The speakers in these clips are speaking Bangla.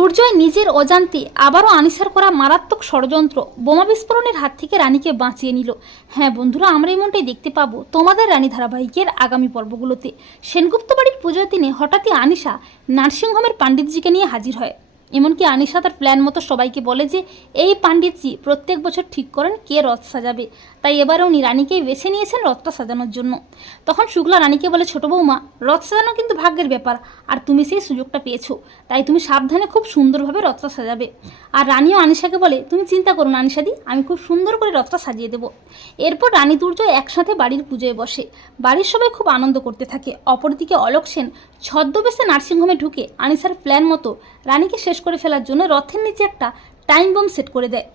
দুর্জয় নিজের অজান্তে আবারও আনিসার করা মারাত্মক ষড়যন্ত্র বোমা বিস্ফোরণের হাত থেকে রানীকে বাঁচিয়ে নিল। হ্যাঁ বন্ধুরা, আমরা এমনটাই দেখতে পাবো তোমাদের রানী ধারাবাহিকের আগামী পর্বগুলোতে। সেনগুপ্ত বাড়ির পুজোর দিনে হঠাৎই আনিসা নার্সিংহোমের পাণ্ডিতজিকে নিয়ে হাজির হয়। এমনকি আনিশা তার প্ল্যান মতো সবাইকে বলে যে, এই পাণ্ডিতজি প্রত্যেক বছর ঠিক করেন কে রথ সাজাবে। তাই এবারে উনি রানীকেই বেছে নিয়েছেন রথটা সাজানোর জন্য। তখন শুক্লা রানীকে বলে, ছোট বৌমা, রথ সাজানো কিন্তু ভাগ্যের ব্যাপার, আর তুমি সেই সুযোগটা পেয়েছ, তাই তুমি সাবধানে খুব সুন্দরভাবে রথটা সাজাবে। আর রানীও আনিশাকে বলে, তুমি চিন্তা করো না আনিশাদি, আমি খুব সুন্দর করে রথটা সাজিয়ে দেবো। এরপর রানী দুর্জয় একসাথে বাড়ির পুজোয় বসে। বাড়ির সবাই খুব আনন্দ করতে থাকে। অপরদিকে অলোক সেন ছদ্মবেশে নার্সিংহোমে ঢুকে আনিসার প্ল্যান মতো রানীকে শেষ করে ফেলার জন্য রথের নিচে একটা টাইম বোম সেট করে দেয়।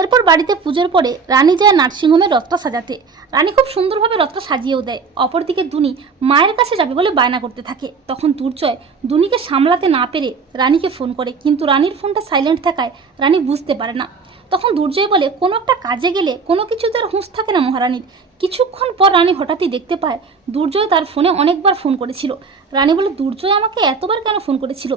এরপর বাড়িতে পুজোর পরে রানী যায় নার্সিংহোমে রথটা সাজাতে। রানী খুব সুন্দরভাবে রথটা সাজিয়েও দেয়। অপরদিকে দুনি মায়ের কাছে যাবে বলে বায়না করতে থাকে। তখন দুর্জয় দুনিকে সামলাতে না পেরে রানীকে ফোন করে। কিন্তু রানীর ফোনটা সাইলেন্ট থাকায় রানী বুঝতে পারে না। তখন দুর্জয় বলে, কোনো একটা কাজে গেলে কোনো কিছু তার হুঁশ থাকে না মহারানীর। কিছুক্ষণ পর রানী হঠাৎই দেখতে পায়, দুর্জয় তার ফোনে অনেকবার ফোন করেছিল। রানী বলে, দুর্জয় আমাকে এতবার কেন ফোন করেছিল?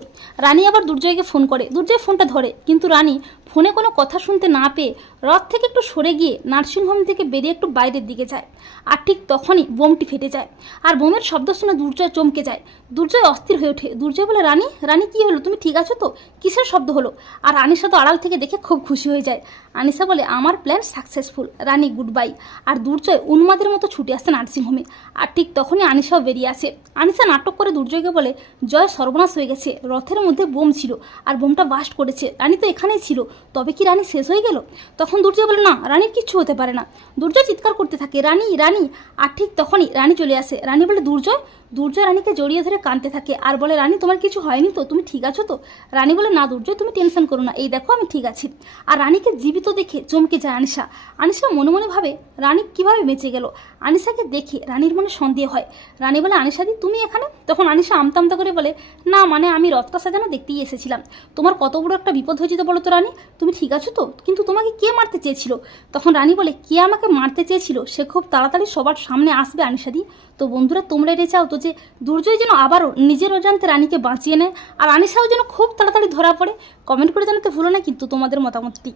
রানী আবার দুর্জয়কে ফোন করে। দুর্জয় ফোনটা ধরে, কিন্তু রানী ফোনে কোনো কথা শুনতে না পেয়ে রথ থেকে একটু সরে গিয়ে নার্সিংহোম থেকে বেরিয়ে একটু বাইরের দিকে যায়। আর ঠিক তখনই বোমটি ফেটে যায় আর বোমের শব্দ শুনে দুর্জয় চমকে যায়। দুর্জয় অস্থির হয়ে ওঠে। দুর্জয় বলে, রানী রানী, কি হলো? তুমি ঠিক আছো তো? কিসের শব্দ হলো? আর আনিশা তো আড়াল থেকে দেখে খুব খুশি হয়ে যায়। আনিশা বলে, আমার plan successful Rani good bye আর দুর্জয় উন্মাদের মতো ছুটে আসছে নার্সিংহোমে। আর ঠিক তখনই আনিশাও বেরিয়ে আসে। আনিশা নাটক করে দুর্জয়কে বলে, জয় সর্বনাশ হয়ে গেছে। রথের মধ্যে বোম ছিল আর বোমটা বাস্ট করেছে। রানী তো এখানেই ছিল। তবে কি রানী শেষ হয়ে গেল? তখন দুর্জয় বলে, না, রানীর কিচ্ছু হতে পারে না। দুর্জয় চিৎকার করতে থাকে, রানী রানী। আর ঠিক তখনই রানী চলে আসে। রানী বলে, দুর্জয় দুর্জয় রানীকে জড়িয়ে ধরে কাঁদতে থাকে আর বলে, রানী, তোমার কিছু হয়নি তো? তুমি ঠিক আছো তো? রানী বলে, না দুর্জয়, তুমি টেনশন করো না। এই দেখো, আমি ঠিক আছি। আর রানীকে জীবিত দেখে চমকে যায় আনিশা। আনিশা মনে মনে ভাবে, রানী কীভাবে বেঁচে গেল? আনিশাকে দেখে রানীর মনে সন্দেহ হয়। রানী বলে আনিশাদি তুমি এখানে? তখন আনিশা আমতা আমতা করে বলে, না মানে আমি রথটা সাজানো দেখতেই এসেছিলাম। তোমার কত বড় একটা বিপদ হয়েছে তো বলো তো রানী? তুমি ঠিক আছো তো? কিন্তু তোমাকে কে মারতে চেয়েছিল? তখন রানী বলে, কে আমাকে মারতে চেয়েছিল? সে খুব তাড়াতাড়ি সবার সামনে আসবে আনিশাদি তো বন্ধুরা, তোমরা এটা চাও তো যে দুর্জয় যেন আবারও নিজের অজান্তে রানীকে বাঁচিয়ে নেয়, আর আনিশাও যেন খুব তাড়াতাড়ি ধরা পড়ে। কমেন্ট করে জানাতে ভুলো না কিন্তু তোমাদের মতামতটি।